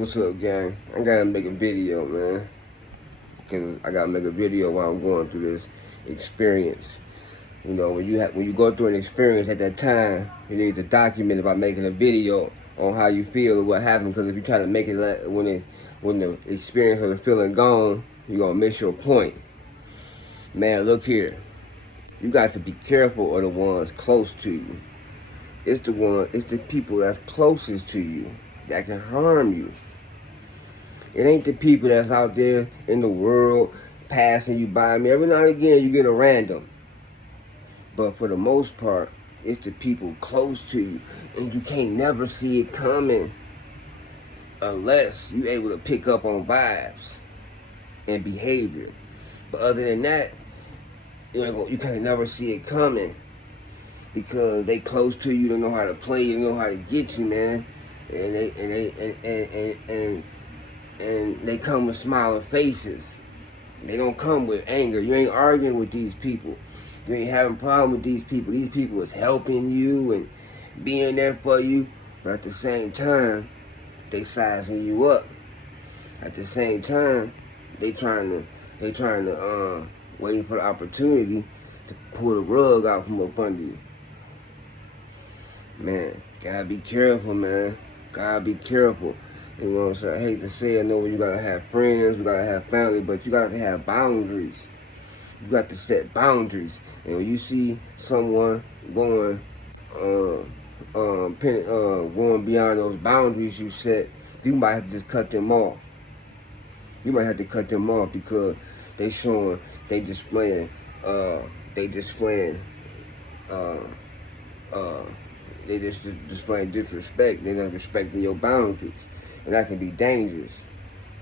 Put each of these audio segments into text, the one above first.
What's up, gang? I gotta make a video, man. Because I gotta make a video while I'm going through this experience. You know, when you go through an experience at that time, you need to document it by making a video on how you feel or what happened. Because if you try to make it when the experience or the feeling gone, you're gonna miss your point. Man, look here. You got to be careful of the ones close to you. It's the people that's closest to you that can harm you. It ain't the people that's out there in the world passing you by. I mean, every now and again you get a random. But for the most part, it's the people close to you. And you can't never see it coming unless you're able to pick up on vibes and behavior. But other than that, you can't never see it coming. Because they close to you, they know how to play, they know how to get you, man. And they come with smiling faces. They don't come with anger. You ain't arguing with these people. You ain't having a problem with these people. These people is helping you and being there for you. But at the same time, they sizing you up. At the same time, they trying to waiting for the opportunity to pull the rug out from up under you. Man, gotta be careful, man. Gotta be careful. You know what I'm saying? I hate to say it, I know you gotta have friends, you gotta have family, but you gotta have boundaries. You got to set boundaries. And when you see someone going beyond those boundaries you set, you might have to just cut them off. You might have to cut them off because they displaying disrespect. They're not respecting your boundaries, and that can be dangerous.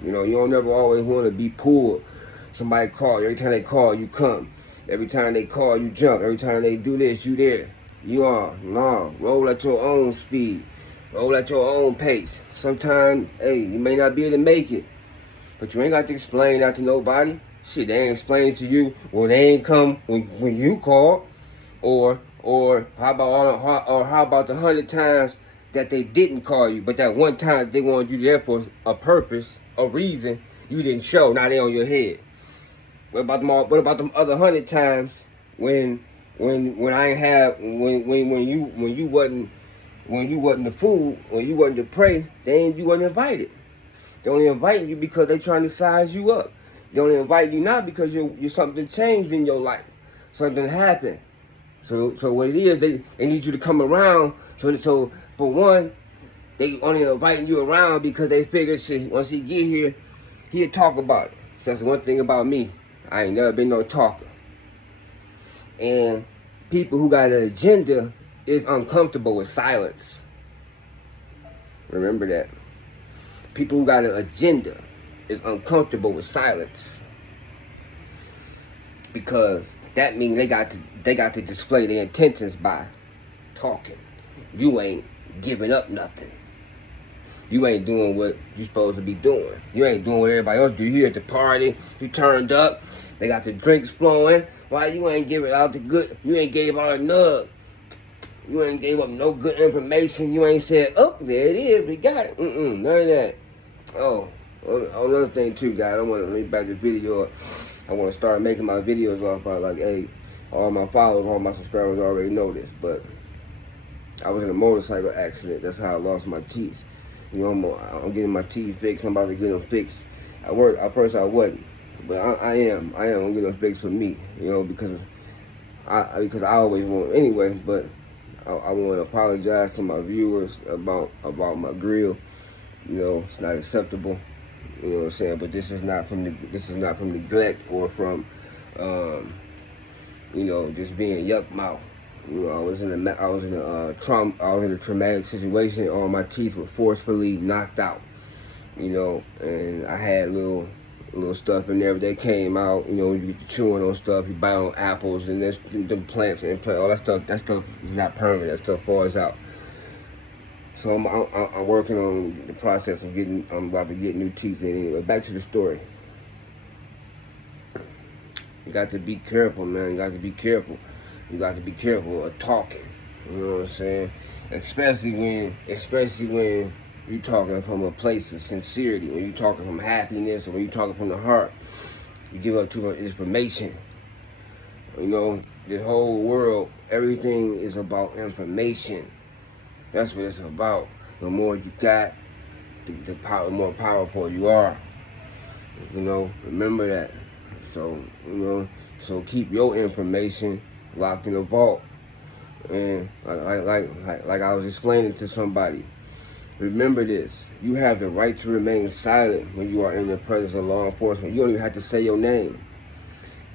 You know, you don't never always want to be pulled. Somebody call you. Every time they call, you come. Every time they call, you jump. Every time they do this, you there. You are. No. Roll at your own speed. Roll at your own pace. Sometimes, hey, you may not be able to make it, but you ain't got to explain that to nobody. Shit, they ain't explain to you. Well, they ain't come when you call. Or how about the 100 times that they didn't call you, but that one time they wanted you there for a purpose, a reason, you didn't show. Now they on your head. What about them other 100 times when I ain't have when you wasn't the fool, when you wasn't the prey, you wasn't invited. They only inviting you because they trying to size you up. They only invite you not because you're something changed in your life, something happened. So what it is, they need you to come around. So for one, they only inviting you around because they figure, shit, once he get here, he'll talk about it. So that's one thing about me. I ain't never been no talker. And people who got an agenda is uncomfortable with silence. Remember that. People who got an agenda is uncomfortable with silence. Because that means they got to display their intentions by talking. You ain't giving up nothing. You ain't doing what you supposed to be doing. You ain't doing what everybody else do. You at the party, you turned up, they got the drinks flowing. Why you ain't giving out the good? You ain't gave out a nug. You ain't gave up no good information. You ain't said, oh, there it is, we got it. None of that. Oh, another thing too, guys. I want to make back the video. I want to start making my videos off by like, hey, all my followers, all my subscribers already know this, but I was in a motorcycle accident. That's how I lost my teeth. You know, I'm getting my teeth fixed. I'm about to get them fixed. At first I wasn't, but I am gonna get them fixed for me. You know, because I always want anyway. But I want to apologize to my viewers about my grill. You know, it's not acceptable. You know what I'm saying? But this is not from neglect or from you know, just being yuck mouth. You know, I was in a traumatic situation. All my teeth were forcefully knocked out. You know, and I had little stuff in there. But they came out. You know, you get to chewing on stuff. You bite on apples and them plants and all that stuff. That stuff is not permanent. That stuff falls out. So I'm working on the process of I'm about to get new teeth in anyway. Back to the story. You got to be careful, man. You got to be careful. You got to be careful of talking. You know what I'm saying? Especially when you talking from a place of sincerity, when you talking from happiness, or when you talking from the heart, you give up too much information. You know, the whole world, everything is about information. That's what it's about. The more you got, the more powerful you are. You know, remember that. So, you know, so keep your information locked in a vault. And like I was explaining to somebody, remember this. You have the right to remain silent when you are in the presence of law enforcement. You don't even have to say your name.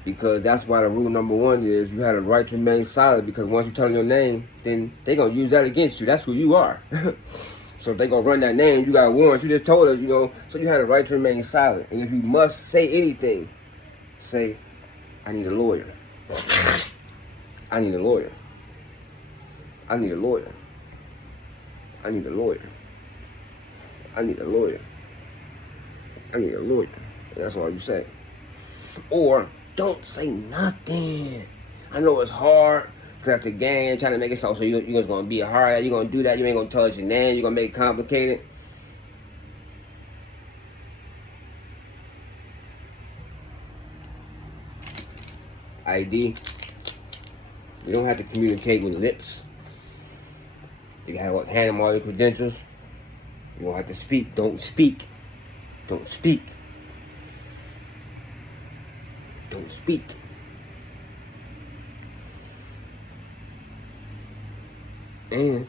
Because that's why the rule number one is you have the right to remain silent, because once you tell them your name, then they're going to use that against you. That's who you are. So if they're going to run that name, you got warrants. You just told us, you know, so you have the right to remain silent. And if you must say anything, say, I need a lawyer. I need a lawyer. I need a lawyer. I need a lawyer. I need a lawyer. I need a lawyer. And that's all you say. Or don't say nothing. I know it's hard, because that's the gang trying to make it so you're just going to be a hard, you're going to do that, you ain't going to tell us your name, you're going to make it complicated. ID. You don't have to communicate with lips. You gotta hand them all your credentials. You don't have to speak. Don't speak. Don't speak. Don't speak. And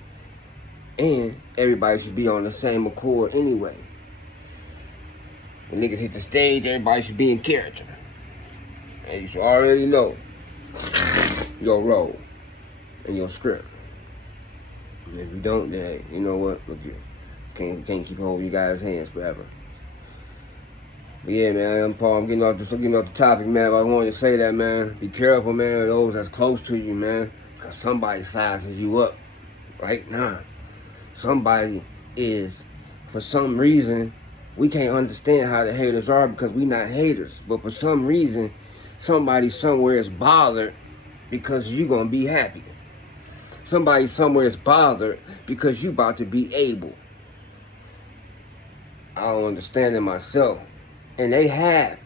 everybody should be on the same accord anyway. When niggas hit the stage, everybody should be in character. And you should already know your role and your script. And if you don't, then hey, you know what? Look here. Can't keep holding you guys' hands forever. But yeah, man, I'm Paul. I'm getting off the topic, man. But I wanted to say that, man. Be careful, man, those that's close to you, man. Because somebody sizes you up right now. Somebody is, for some reason, we can't understand how the haters are because we not haters. But for some reason, somebody somewhere is bothered because you going to be happy. Somebody somewhere is bothered because you about to be able. I don't understand it myself. And they have.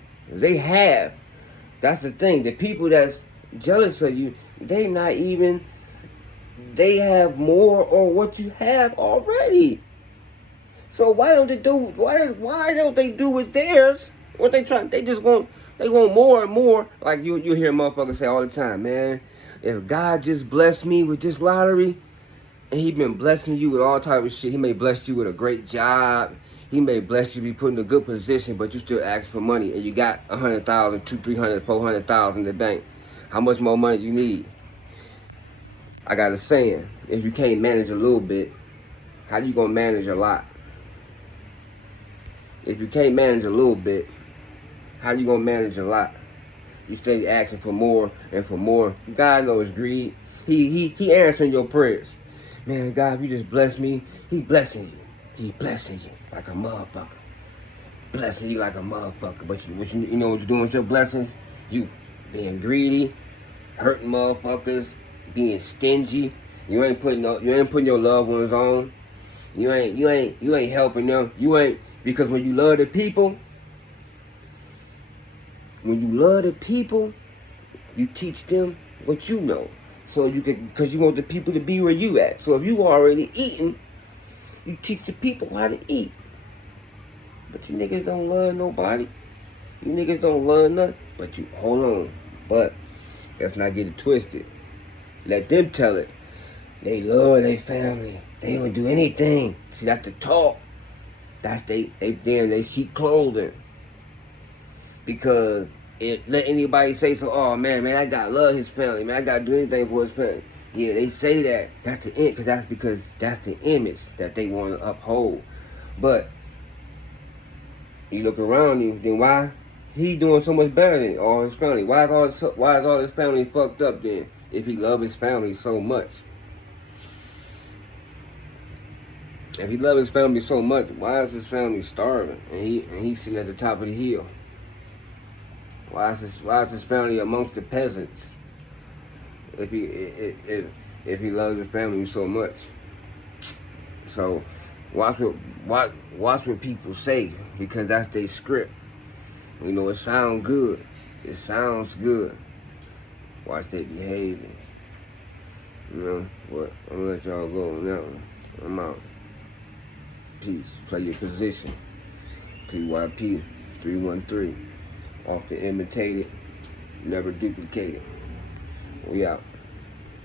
That's the thing. The people that's jealous of you, they have more or what you have already. So why don't they do with theirs? What they want more and more. Like you hear motherfuckers say all the time, man, if God just blessed me with this lottery, and he been blessing you with all type of shit, he may bless you with a great job, he may bless you to be put in a good position, but you still ask for money, and you got 100,000, 200,000, 300,000, 400,000 in the bank. How much more money you need? I got a saying, if you can't manage a little bit, how you gonna manage a lot? If you can't manage a little bit, how you gonna manage a lot? You steady asking for more and for more. God knows greed. He answering your prayers. Man, God, if you just bless me, he blessing you. He blessing you like a motherfucker. Blessing you like a motherfucker. But you know what you're doing with your blessings? You being greedy, hurting motherfuckers, being stingy. You ain't putting your loved ones on. You ain't helping them. Because when you love the people, you teach them what you know. So because you want the people to be where you at. So if you already eating, you teach the people how to eat. But you niggas don't love nobody. You niggas don't love nothing. But you, hold on. But let's not get it twisted. Let them tell it. They love their family. They would do anything. See, that's the talk. That's they sheep clothing. Because let anybody say so, oh man, I gotta love his family, man, I gotta do anything for his family. Yeah, they say that. That's the end, because that's the image that they want to uphold. But you look around you, then why he doing so much better than all his family? Why is all his family fucked up then? If he loves his family so much. If he loves his family so much, why is his family starving and he's sitting at the top of the hill? Why is his family amongst the peasants? If he loves his family so much. So Watch what people say, because that's their script. You know, it sounds good. It sounds good. Watch their behavior. You know what? I'm gonna let y'all go on that one. I'm out. Peace. Play your position. PYP 313. Often imitated, never duplicated. We out.